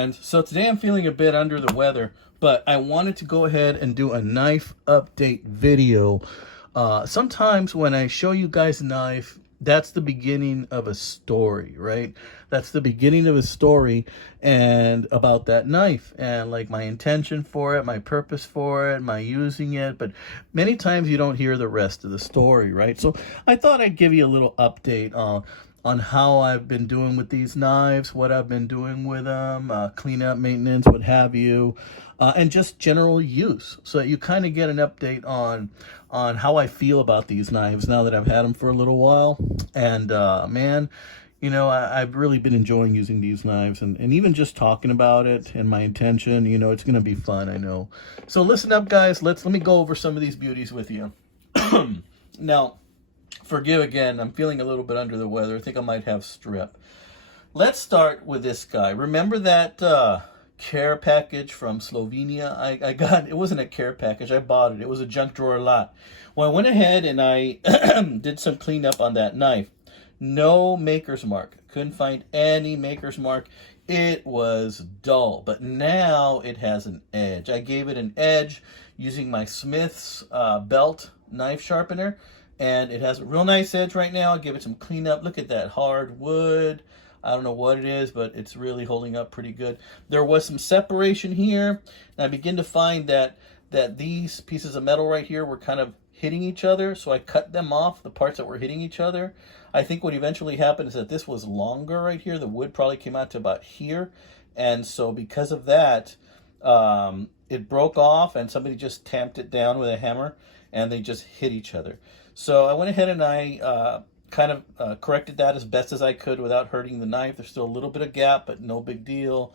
friends. So today I'm feeling a bit under the weather, but I wanted to go ahead and do a knife update video. Sometimes when I show you guys a knife, that's the beginning of a story, right? That's the beginning of a story and about that knife and like my intention for it, my purpose for it, my using it. But many times you don't hear the rest of the story, right? So I thought I'd give you a little update on how I've been doing with these knives, what I've been doing with them, cleanup, maintenance, what have you, and just general use, so that you kind of get an update on how I feel about these knives now that I've had them for a little while. And man, you know, I've really been enjoying using these knives, and even just talking about it and my intention, you know, it's going to be fun, I know. So listen up, guys. Let me go over some of these beauties with you. Now, forgive again, I'm feeling a little bit under the weather. I think I might have strep. Let's start with this guy. Remember that care package from Slovenia? I got, it wasn't a care package, I bought it. It was a junk drawer lot. Well, I went ahead and I did some cleanup on that knife. No maker's mark. Couldn't find any maker's mark. It was dull, but now it has an edge. I gave it an edge using my Smith's belt knife sharpener, and it has a real nice edge right now. I'll give it some cleanup. Look at that hard wood. I don't know what it is, but it's really holding up pretty good. There was some separation here, and I begin to find that these pieces of metal right here were kind of hitting each other, so I cut them off, the parts that were hitting each other. I think what eventually happened is that this was longer right here. The wood probably came out to about here, and so because of that, it broke off, and somebody just tamped it down with a hammer, and they just hit each other. So I went ahead and I kind of corrected that as best as I could without hurting the knife. There's still a little bit of gap, but no big deal.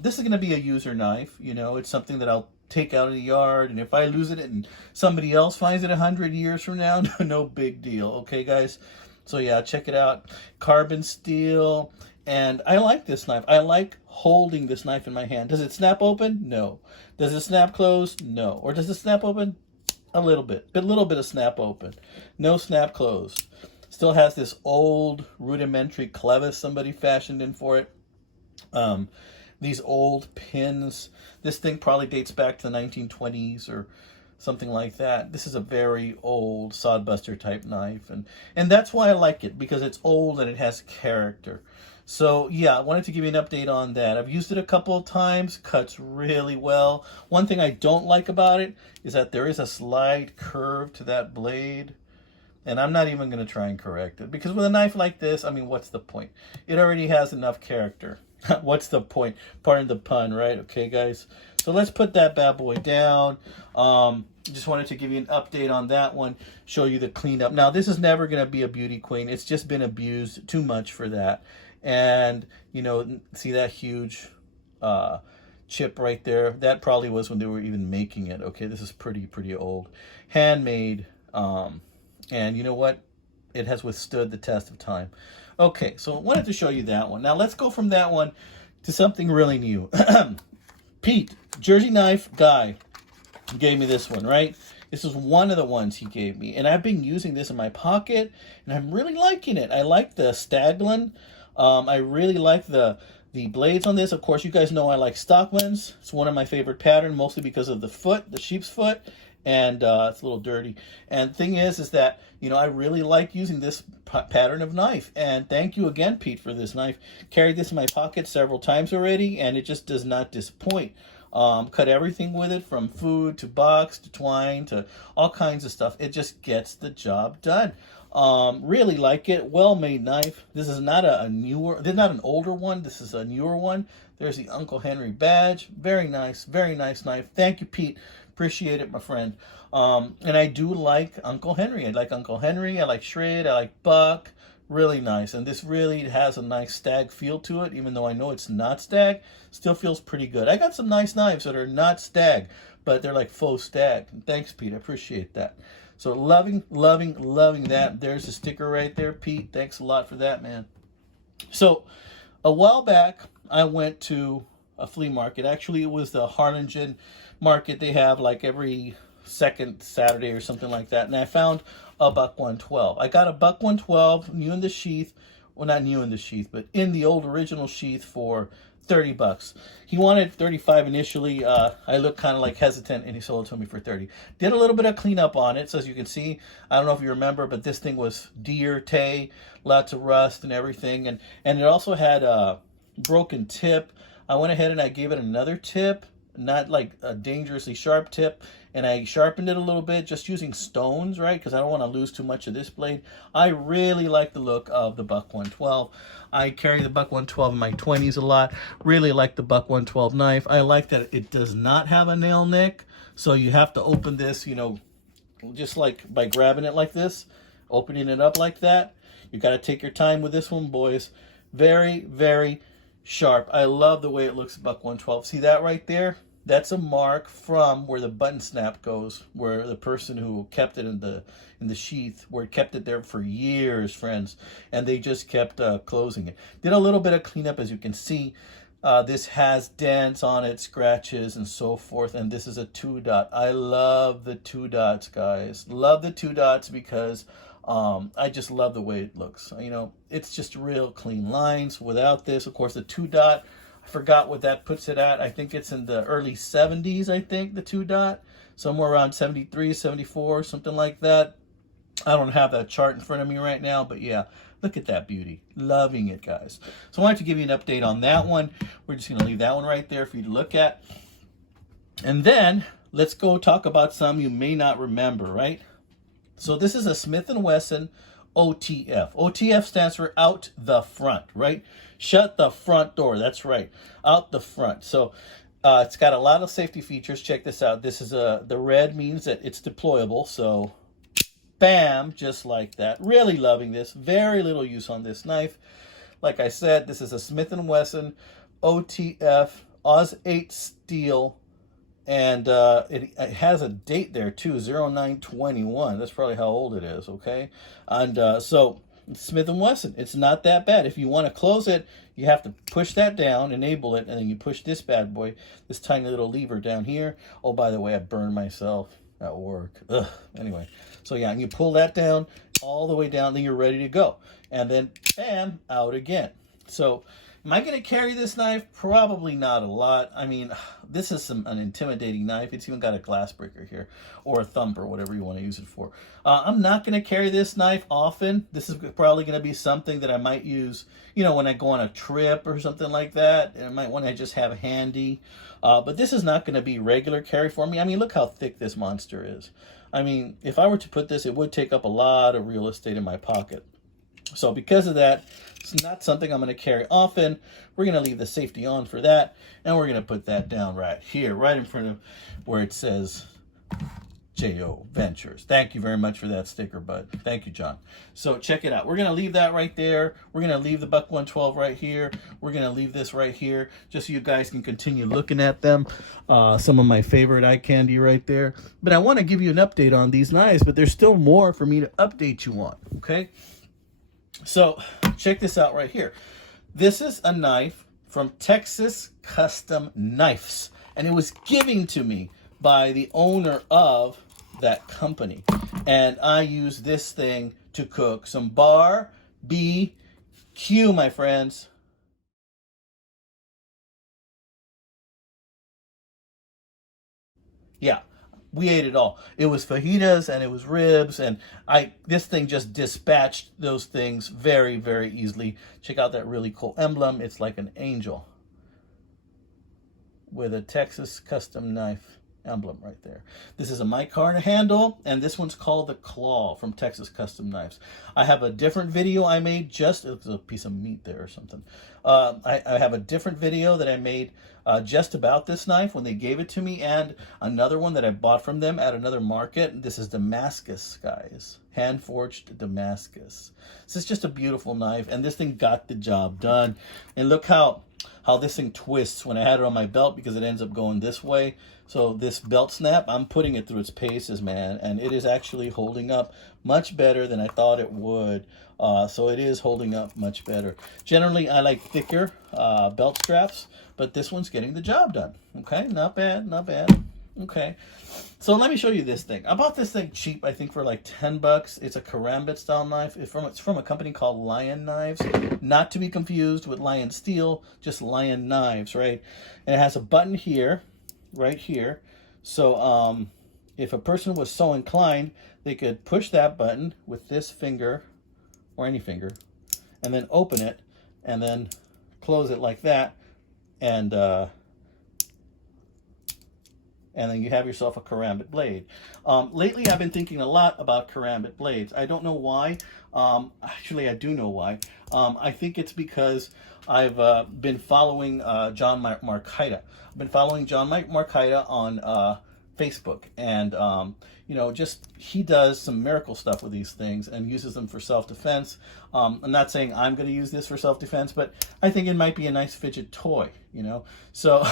This is going to be a user knife. You know, it's something that I'll take out of the yard, and if I lose it and somebody else finds it 100 years from now, no big deal. Okay, guys? So yeah, check it out. Carbon steel. And I like this knife. I like holding this knife in my hand. Does it snap open? No. Does it snap closed? No. Or does it snap open? A little bit of snap open. No snap closed. Still has this old rudimentary clevis somebody fashioned in for it. These old pins. This thing probably dates back to the 1920s or something like that. This is a very old sodbuster type knife, and that's why I like it, because it's old and it has character. So yeah, I wanted to give you an update on that. I've used it a couple of times, cuts really well. One thing I don't like about it is that there is a slight curve to that blade, and I'm not even going to try and correct it, because with a knife like this, I mean, what's the point? It already has enough character. What's the point? Pardon the pun, right? Okay, guys. So let's put that bad boy down. Just wanted to give you an update on that one, show you the cleanup. Now, this is never going to be a beauty queen. It's just been abused too much for that. And, you know, see that huge chip right there? That probably was when they were even making it. Okay, this is pretty old. Handmade. And you know what? It has withstood the test of time. Okay, so I wanted to show you that one. Now let's go from that one to something really new. Pete, Jersey Knife guy, gave me this one, right? This is one of the ones he gave me, and I've been using this in my pocket, and I'm really liking it. I like the Staglin. I really like the blades on this. Of course, you guys know I like Stockmans. It's one of my favorite patterns, mostly because of the foot, the sheep's foot, and it's a little dirty. And the thing is that, you know, I really like using this pattern of knife. And thank you again, Pete, for this knife. Carried this in my pocket several times already, and it just does not disappoint. Cut everything with it, from food to box to twine to all kinds of stuff. It just gets the job done. Really like it. Well-made knife. This is not this is not an older one. This is a newer one. There's the Uncle Henry badge. Very nice knife. Thank you, Pete. Appreciate it, my friend. And I do like Uncle Henry. I like Uncle Henry. I like Shred. I like Buck. Really nice. And this really has a nice stag feel to it, even though I know it's not stag. Still feels pretty good. I got some nice knives that are not stag, but they're like faux stag. Thanks, Pete. I appreciate that. So loving that. There's the sticker right there, Pete. Thanks a lot for that, man. So a while back, I went to a flea market. Actually, it was the Harlingen market. They have like every second Saturday or something like that. And I found a buck 112. I got a buck 112 new in the sheath. Well, not new in the sheath, but in the old original sheath for 30 bucks. He wanted 35 initially. I looked kind of like hesitant, and he sold it to me for 30. Did a little bit of cleanup on it, so as you can see, I don't know if you remember, but this thing was deer tay, lots of rust and everything, and it also had a broken tip. I went ahead and I gave it another tip, not like a dangerously sharp tip, and I sharpened it a little bit just using stones, right? Because I don't want to lose too much of this blade. I really like the look of the Buck 112. I carry the Buck 112 in my 20s a lot. Really like the Buck 112 knife. I like that it does not have a nail nick, so you have to open this, you know, just like by grabbing it like this, opening it up like that. You got to take your time with this one, boys. Very, very sharp. I love the way it looks, Buck 112. See that right there? That's a mark from where the button snap goes, where the person who kept it in the sheath, where it kept it there for years, friends, and they just kept closing it. Did a little bit of cleanup, as you can see. This has dents on it, scratches, and so forth, and this is a 2-dot. I love the 2 dots, guys. Love the 2 dots because I just love the way it looks. You know, it's just real clean lines. Without this, of course, the 2-dot, I forgot what that puts it at. I think it's in the early 70s, I think, the 2-dot. Somewhere around 73, 74, something like that. I don't have that chart in front of me right now, but yeah, look at that beauty. Loving it, guys. So I wanted to give you an update on that one. We're just going to leave that one right there for you to look at. And then let's go talk about some you may not remember, right? So this is a Smith & Wesson OTF. OTF stands for out the front, right? Shut the front door. That's right. Out the front. So it's got a lot of safety features. Check this out. This is the red means that it's deployable. So bam, just like that. Really loving this. Very little use on this knife. Like I said, this is a Smith & Wesson OTF Oz 8 steel. And it has a date there too, 0921. That's probably how old it is, okay? And so Smith & Wesson, it's not that bad. If you want to close it, you have to push that down, enable it, and then you push this bad boy, this tiny little lever down here. Oh, by the way, I burned myself at work. Ugh. Anyway, so yeah, and you pull that down all the way down, then you're ready to go. And then, bam, out again. So am I going to carry this knife? Probably not a lot. I mean, this is an intimidating knife. It's even got a glass breaker here, or a thumper, whatever you want to use it for. I'm not going to carry this knife often. This is probably going to be something that I might use, you know, when I go on a trip or something like that. And I might want to just have handy. But this is not going to be regular carry for me. I mean, look how thick this monster is. I mean, if I were to put this, it would take up a lot of real estate in my pocket. So because of that, it's not something I'm going to carry often. We're going to leave the safety on for that. And we're going to put that down right here, right in front of where it says J.O. Ventures. Thank you very much for that sticker, bud. Thank you, John. So check it out. We're going to leave that right there. We're going to leave the Buck 112 right here. We're going to leave this right here just so you guys can continue looking at them. Some of my favorite eye candy right there. But I want to give you an update on these knives, but there's still more for me to update you on, okay? So check this out right here. This is a knife from Texas Custom Knives, and it was given to me by the owner of that company. And I use this thing to cook some barbecue, my friends. Yeah. We ate it all. It was fajitas and it was ribs, and this thing just dispatched those things very, very easily. Check out that really cool emblem. It's like an angel with a Texas Custom Knife emblem right there. This is a micarta handle, and this one's called the Claw from Texas Custom Knives. I have a different video I made, just it's a piece of meat there or something. I have a different video that I made just about this knife when they gave it to me, and another one that I bought from them at another market. This is Damascus, guys. Hand-forged Damascus. This is just a beautiful knife, and this thing got the job done. And look how this thing twists when I had it on my belt, because it ends up going this way. So this belt snap, I'm putting it through its paces, man, and it is actually holding up much better than I thought it would. So it is holding up much better. Generally, I like thicker belt straps, but this one's getting the job done. Okay, not bad, not bad. Okay. So let me show you this thing. I bought this thing cheap, I think for like 10 bucks. It's a karambit style knife. It's from a company called Lion Knives. Not to be confused with Lion Steel, just Lion Knives, right? And it has a button here, right here. So if a person was so inclined, they could push that button with this finger or any finger and then open it and then close it like that, and then you have yourself a karambit blade. Lately, I've been thinking a lot about karambit blades. I don't know why. Actually, I do know why. I think it's because I've been following John Marcaida. I've been following John Marcaida on Facebook, and you know, just he does some miracle stuff with these things and uses them for self-defense. I'm not saying I'm going to use this for self-defense, but I think it might be a nice fidget toy, you know, so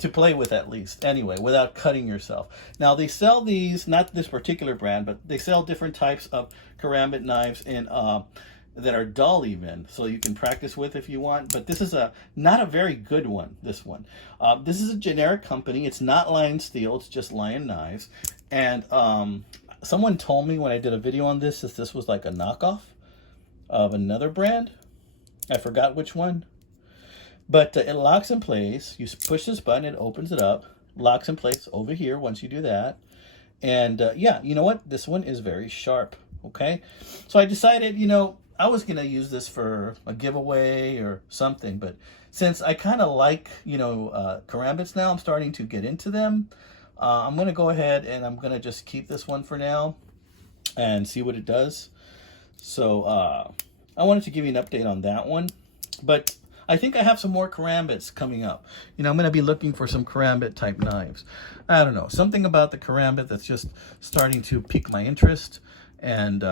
to play with at least, anyway, without cutting yourself. Now they sell these, not this particular brand, but they sell different types of karambit knives in that are dull even, so you can practice with if you want. But this is not a very good one, this one. This is a generic company. It's not Lion Steel, it's just Lion Knives. And someone told me when I did a video on this that this was like a knockoff of another brand. I forgot which one. But it locks in place. You push this button, it opens it up. Locks in place over here once you do that. And yeah, you know what? This one is very sharp, okay? So I decided, you know, I was going to use this for a giveaway or something, but since I kind of like, you know, karambits now, I'm starting to get into them. I'm going to go ahead and I'm going to just keep this one for now and see what it does. So I wanted to give you an update on that one, but I think I have some more karambits coming up. You know, I'm going to be looking for some karambit type knives. I don't know, something about the karambit that's just starting to pique my interest. And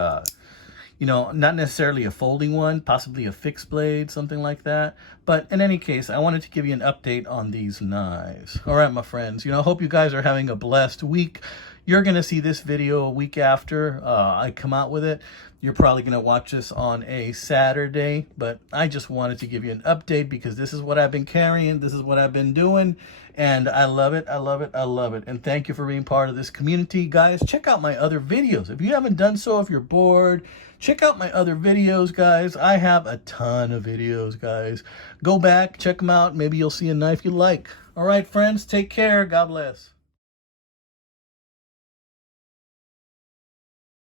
you know, not necessarily a folding one, possibly a fixed blade, something like that. But in any case, I wanted to give you an update on these knives. All right, my friends, you know, I hope you guys are having a blessed week. You're going to see this video a week after I come out with it. You're probably going to watch this on a Saturday, but I just wanted to give you an update because this is what I've been carrying. This is what I've been doing, and I love it. I love it. I love it. And thank you for being part of this community. Guys, check out my other videos. If you haven't done so, if you're bored, check out my other videos, guys. I have a ton of videos, guys. Go back, check them out. Maybe you'll see a knife you like. All right, friends, take care. God bless.